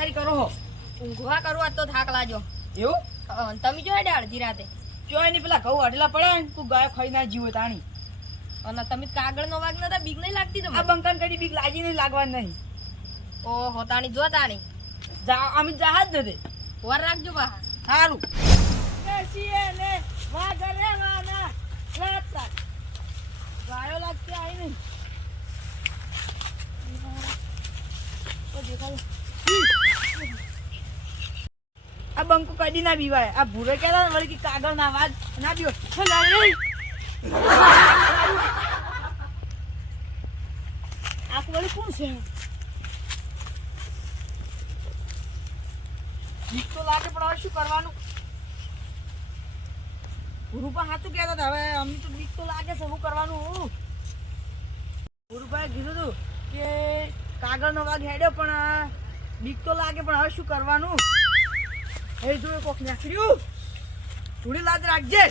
સારી કરો હો? ઊંઘવા કરું આજ તો થાક લાજો. એવું? તમે જો હેડે અડધી રાતે. ચોય ની પેલા ઘઉં અઢેલા પડ્યા ને તું ગાય ખાઈ ના જીવો તાણી. અને તમે કાગળનો વાગ નતા બીક નહીં લાગતી આ તમને? બંકન કડી બીક લાગી નહીં લાગવાની નહીં. ઓહો તાણી જો તાણી. અમે જહાજ નથી. વાર રાખજો બા. સારું. બેસીએ ને વાગરે વાના લાગતા. ગાયો લાગતી આવી નહીં. તો દેખાય. આ બંકુ કદી ના બીવાય. આ ભૂરો કેલા ને વળી કે કાગળ ના વાજ ના બીવો. આ વળી કોણ છે? બીક તો લાગે પણ હવે શું કરવાનું? ગુરુપા સાચું કહેતા હતા. હવે અમને તો બીક તો લાગે છે. શું કરવાનું? ગુરુપાએ કીધું હતું કે કાગળનો વાઘ હેડ્યો પણ બીક તો લાગે પણ હવે શું કરવાનું? એ જોયું કોક નાખ્યું. થોડી લાજ રાખજે.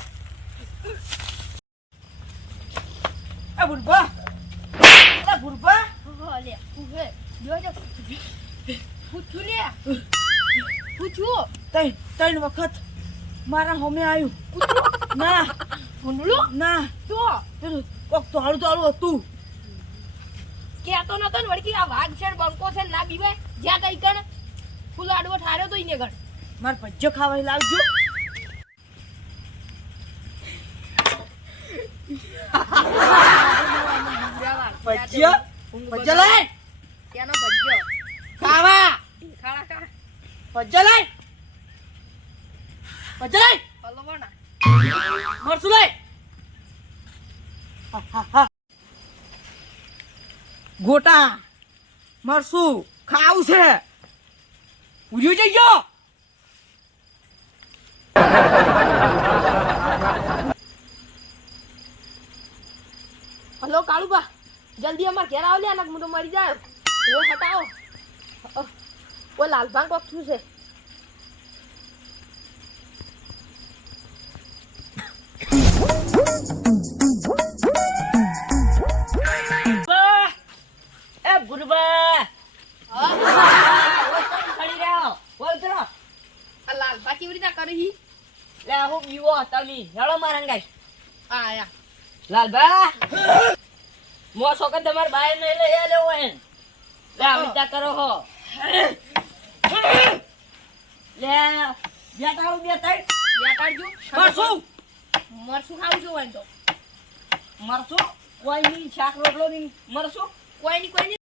એ ગુરુપા, એ ગુરુપા, લે ઉભે જોજો. પૂછું લે. પૂછું. ત્રણ વખત મારા હોમે આવ્યું. ના ભૂંડલું ના તો પેલું કોક તોડું હતું. કેતો નતો ને વળકી આ વાઘ છે ને બંકો છે ને ના બીવાય. જ્યાં કઈ કણ ફૂલ આડવો ઠાર્યો તો ઈને ગણ. મારે ભજ્જો ખાવા લાવજો. ભજ્જો ભજ્જો લઈ ત્યાંનો ભજ્યો ખાવા. ખાડા ખાડા ભજ્જો લઈ ભજ્જો લઈ પલવણા મરસું લઈ. ગોટા મરસું ખાવું છે. ઉડ્યો જઈજો. હલો કાળુબા જલ્દી અમાર ઘેર આવ લે નક હું તો મરી જાય. ઓ હટાવો. ઓ લાલભાંગ કોક શું છે? એ ગુરુબા ખડી રહ્યો બોલ કરો. આ લાલભા કેવી રીતના કરી? લે હું બીવો તમે હેળો મારંગાઈ. આ આયા લાલબા મો સોકન તમાર બાય ને લઈ લેવો હે. લે આવિતા કરો હો. લે બેટાળું બે તઈ બેટાડજો. મરસું મરસું ખાવું છું હોય તો મરસું કોઈ ની શાક રોટલો ની મરસું કોઈ ની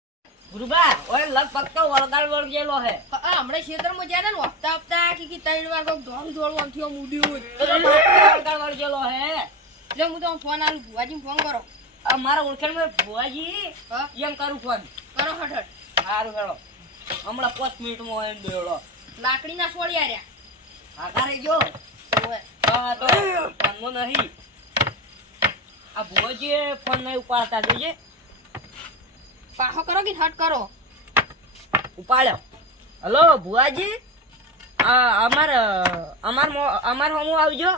ગુરુબા ઓય લગભગ તો વળગાડ વળગેલો હે. હમણાં ખેતરમાં જ્યાં હતા ને હપ્તા હપ્તા કે ત્રણ વાર કોક દોડું આમથી આમ ઉડ્યું. વળગાડ વળગેલો હે. જો હું તો ફોન આલું ભુવાજી ફોન કરો. આ મારા ઓળખાણ માં ભુવાજી હા એમ કરું ફોન. કરો હઠ. સારું હેળો હમણાં 5 મિનિટમાં એમ બેડો લાકડી ના સોળિયા રહ્યા. આખા રહી ગયો. ઓય હા તો ફોનમાં નહીં. આ ભુવાજી ફોન નહીં ઉપાડતા જોઈએ. પાહો કરો કે હટ કરો. ઉપાડ્યો. હલો ભુવાજી અમાર હોમું આવજો.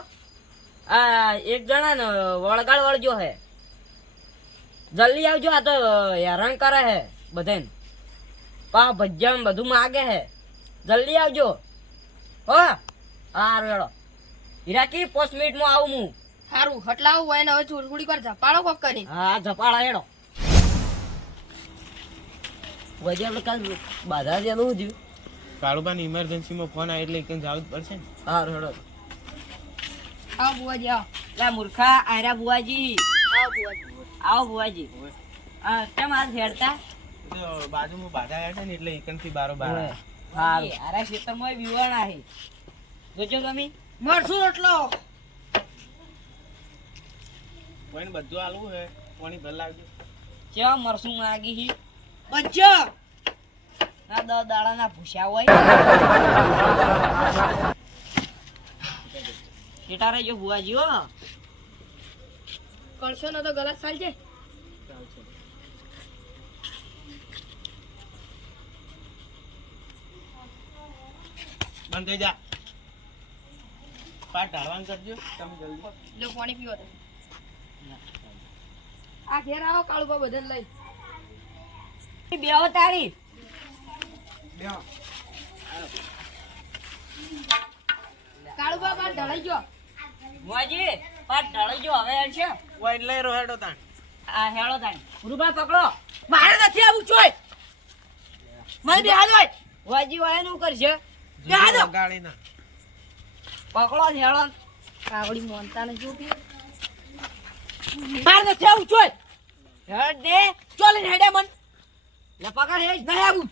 આ એક જણા ને વળગાડ વળજો હે. જલ્દી આવજો. આ તો હેરાન કરે હે બધાને. પા ભજ્જમ બધું માગે હે. જલ્દી આવજો હો. હારું હેડો હીરાકી 5 મિનિટમાં આવું હું. સારું હટલાવું હોય ને હવે થોડીક વાર ઝપાડો કોક કરી. હા ઝપાડા હેડો. વજે આપણે કાલ બાધા જેલું થયું. કાળુબાની ઇમરજન્સીમાં ફોન આવે એટલે એકદમ જવું જ પડશે ને. હારું હેડો. આવો બુવાજી આવો. લા મૂર્ખા આયરા બુવાજી. આવો બુવાજી. આવો બુવાજી. કેમ આજ હેડતા? તો બાજુમાં બાધા આવ્યા ને એટલે એકનથી બારો બાર આવ્યા. હારું. આરા ખેતરમાં વિવાણા હે. જોજો તમે મરસું એટલો કોઈને બધું આલવું હે પાણી ભર લાવજો. કેવા મરસું માગી હી. બચ્ચો ના દાડાના ભૂસ્યા હોય. કેટા રહેજો બુવાજી હો. કરશો ન તો ગલત ચાલશે. બંધ થઈ જા. પાટ ઢાળવાનું કરજો તમે જલ્દી. લો પાણી પીવો તમે. આ ઘેર આવો કાળુબા બધાને લઈ. બેહો તારી. બેહો. કાળુ બાબા ઢળાઈ ગયો. બુઆજી પાટ ઢળી ગયો હવે છે વાઈન લઈ રહ્યો હેડો તાણ. આ હેળો તાણ ગુરુબા પકડો મારે નથી આવું ચોય. મને બેહાડ હોય. બુઆજી વાય નું કરશે બેહાડ દો. ગાળી ના. પકડો હેળો કાવડી મોનતા ને જો કે મારે નથી આવું ચોય. હેડ દે ચોલે હેડે મન લે પકડ હેડ નહીં આવું.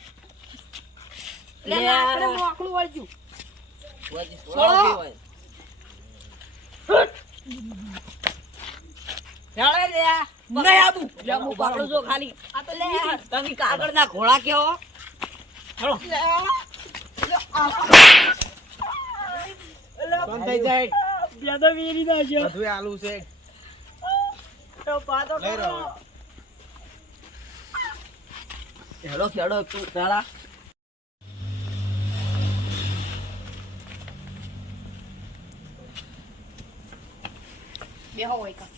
લે લે લાકડે આ. મોકલું વળજ્યું. બુઆજી છોડો. હેળે દે નહીં આવું. લે હું પકડું છું ખાલી આ તો લે તમે કાગળના ઘોડા કેવો હેળો કોણ થઈ જાય? બેદો વેરી ના છે બધું આલુ છે. તો પાતો લઈ રહ્યો. હેળો ખેડો તું તાળા બેહો હોય કા.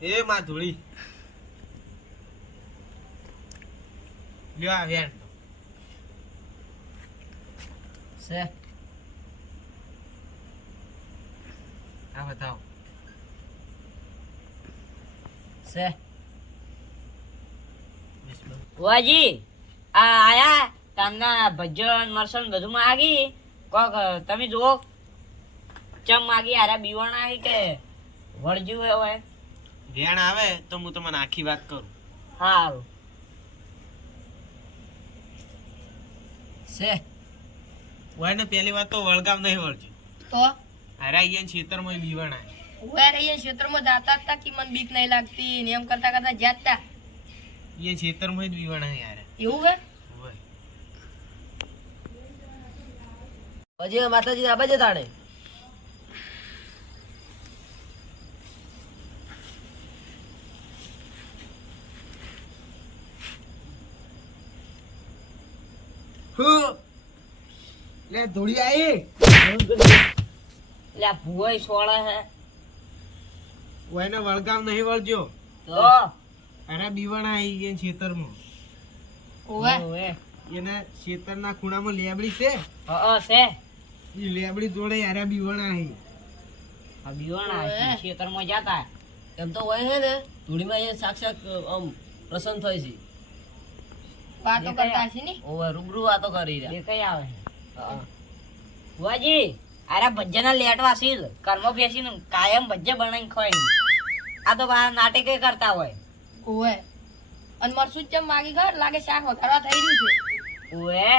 એ માં ધૂળી. લ્યો આ વેણ. છે આ બતાવો. છે બુઆજી આ આયા તામના ભજન મરસન બધું માગી કોક તમે જુઓ ચમ માગી આરા બીવાણા હી કે વળજ્યું હોય વેણ આવે તો હું તમને આખી વાત કરું. હારું છે વાયને પહેલી વાત તો વળગામ નહીં વળજો. તો અરે અહીંયા ખેતરમાં બીવણ આવે. ઉભા રહીએ ક્ષેત્રમાં જાતા હતા કે મને બીક નહીં લાગતી ને એમ કરતા કરતા જાતા. એ ખેતરમાં જ બીવણ આવે યાર. એવું હે? હોય. પછી માતાજી આબા જ તાણે લે ધૂળી આવી. લે ભુવાઈ સોળે હે વાયને વળગામ નહીં વળજો. તો અરે બીવણ આવી ગયા ખેતરમાં. ઓવે. ઓવે એના ખેતરના ખૂણામાં લેબડી છે. છે એ લેબડી જોડે યાર બીવણ આવી. આ બીવાણા ઓવે. ખેતરમાં જાતા એમ તો હોય છે ને ધૂળીમાં એ સાક્ષાત આમ પ્રસન્ન થાય છે. વાતો કરતા હશે ને. ઓવે રૂબરૂ વાતો કરી રહ્યા. દેખાઈ આવે હા. બુઆજી આરા ભજ્જાના લેટવા સીલ કર્મ બેસીને કાયમ ભજ્જે બનાવીને ખવાય આ તો બહાર નાટકે કરતા હોય ઓવે. અને મરસું ચમ માગી ઘર લાગે શાક વઘારવા થઈ રહ્યું છે. ઓએ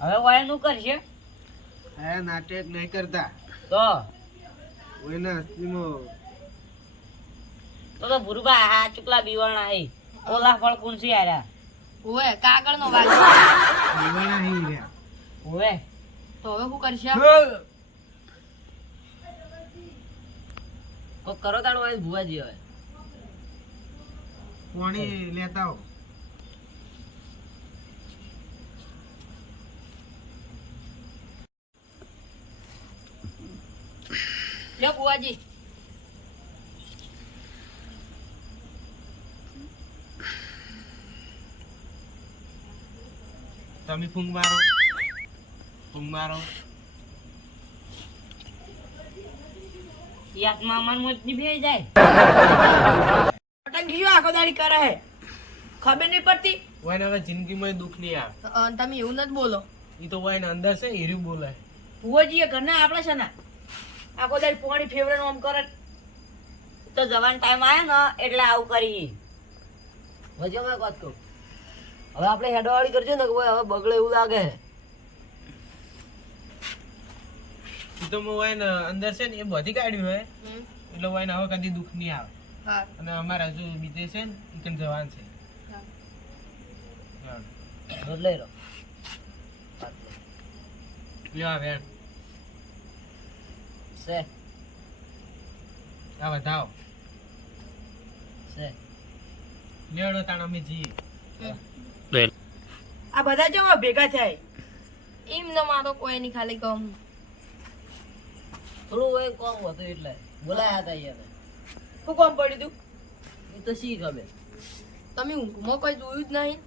હવે વાય નું કરશે આ નાટક નહીં કરતા. તો ઓયના અસ્તીમાં તો ભુરબા આ ચુકલા બીવાણા હે ઓલા ફળ કુણસી આર્યા ઓવે કાગળનો વાગ. બીવણ આવી રહ્યા. ઓએ તો હવે શું કરશે? કોક કરો તાળો હોય ભુવાજી હવે. પાણી લેતા આવો. લ્યો બુઆજી. તમે ફૂંક મારો. ફૂંક મારો. ઈ આત્મા મન મુજ ની ભેઈ જાય પતંગ ગયો આખો દાડી કરે હે. ખબર નહીં પડતી. ઓયને હવે જિંદગીમાં દુઃખ નહીં આવે. અને તમે એવું નથી બોલો. એ તો ઓયને અંદર છે હીરું બોલે. બુઆજી એ ઘરના આપણા છે ને આખો દાડી પોણી ફેવરેટ આમ કરે. તો જવાન ટાઈમ આયો ને એટલે આવું કરી વજે મેં વાત કહું હવે આપણે હેડવાળી કરજો ને કે ભાઈ હવે બગડે એવું લાગે છે. એ તો હું ઓયને અંદર છે ને એ બધી કાઢ્યું હોય હમ. એટલે ઓયને હવે કદી દુઃખ નહીં આવે. હા. અને અમારે હજુ બીજે છે ને ઈ કન જવાન છે. હા. રોજ લઈ લો. લ્યો આ વેણ. છે આ વધાવો. છે લેડો તાણ અમે જઈએ. આ બધા જવા ભેગા થાય. એમ ન મારો કોઈ નહીં, ખાલી કહું થોડું એક કામ હતું એટલે બોલાયા હતા એને. શું કામ પડ્યું તું? એ તો શી ખબર. તમે ઊંઘમાં કોઈ જોયું જ નહીં.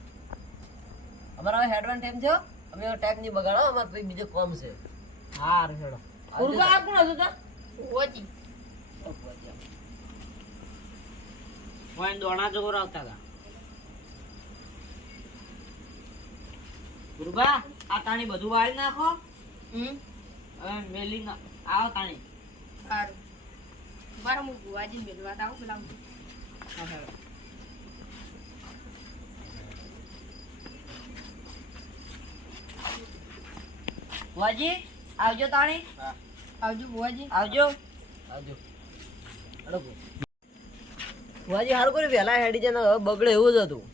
અમારા હવે હેડવાન ટાઈમ થયો, અમે હવે ટાઈમ નહીં બગાડો, અમારે પછી બીજો કામ છે. હા હેડો ઉર્ગા આ કોણ હતું તા? ઓજી. કોઈ દોણા જોર આવતા હતા. ગુરુબા આ તાણી બધું વાળી નાખો. હમ હવે મેલી આવો તાણી. સારું. મારા હું ભુવાજીને ભેળવા આવું પેલા હા, હેડો. ભુવાજી આવજો તાણી. આવજો ભુવાજી. આવજો. આવજો. હાલો. ફુવાજી હારું કર્યું વહેલા હેડી જાય ને હવે બગડે એવું જ હતું.